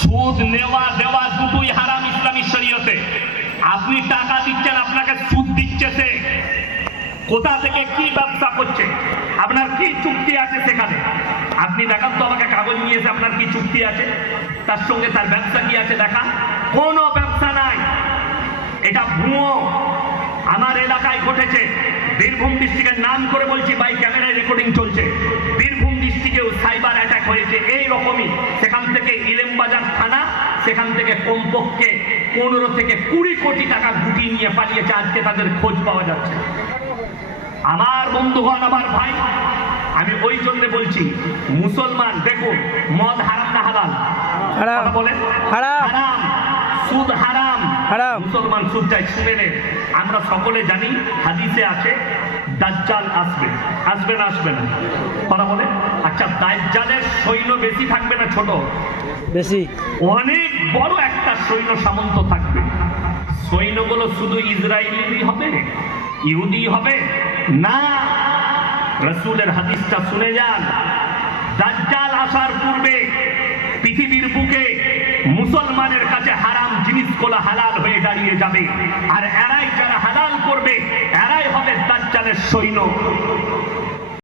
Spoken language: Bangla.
সুদ নেওয়া দেওয়া দুটোই হারাম ইসলামী শরীয়তে। আপনি টাকা দিচ্ছেন, আপনাকে সুদ দিচ্ছে সে। কোথা থেকে কি ব্যবসা করছে, আপনার কি চুক্তি আছে সেখানে? আপনি দেখান তো আমাকে, কাগজ নিয়েছে আপনার কি চুক্তি আছে, তার সঙ্গে তার ব্যবসা কি আছে দেখান। কোনো ব্যবসা নাই, এটা ভুয়ো। আমার এলাকায় ঘটেছে, বীরভূম ডিস্ট্রিক্টের নাম করে বলছি, বাই ক্যামেরায় রেকর্ডিং চলছে। বীরভূম ডিস্ট্রিক্টেও সাইবার অ্যাটাক হয়েছে এই রকমই। সেখান থেকে ইলেমবাজার থানা, সেখান থেকে কমপক্ষে 15 থেকে 20 কোটি টাকা গুটিয়ে নিয়ে পালিয়েছে। আজকে তাদের খোঁজ পাওয়া যাচ্ছে। আমার বন্ধুগণ, আমার ভাই, আমি ওই জন্য বলছি, মুসলমান দেখুন, মদ হারাম না হালাল? হারাম। বলেন হারাম। সুদ হারাম। মুসলমান সুদ চাই। শুনে নেন, আমরা সকলে জানি হাদিসে আছে দাজ্জাল আসবে। আসবে না আসবে না? কথা বলে। আচ্ছা, দাজ্জালের সৈন্য বেশি থাকবে না ছোট? বেশি। অনেক বড় একটা সৈন্য সামন্ত থাকবে। সৈন্যগুলো শুধু ইসরায়েলি হবে, ইহুদি হবে না। রাসূলের হাদিসটা শুনে যান। দাজ্জাল আসার পূর্বে পৃথিবীর বুকে মুসলমানের কাছে হারাম জিনিসগুলো হালাল হয়ে দাঁড়িয়ে যাবে, আর এরাই যারা হালাল করবে এরাই হবে দাজ্জালের সৈন্য।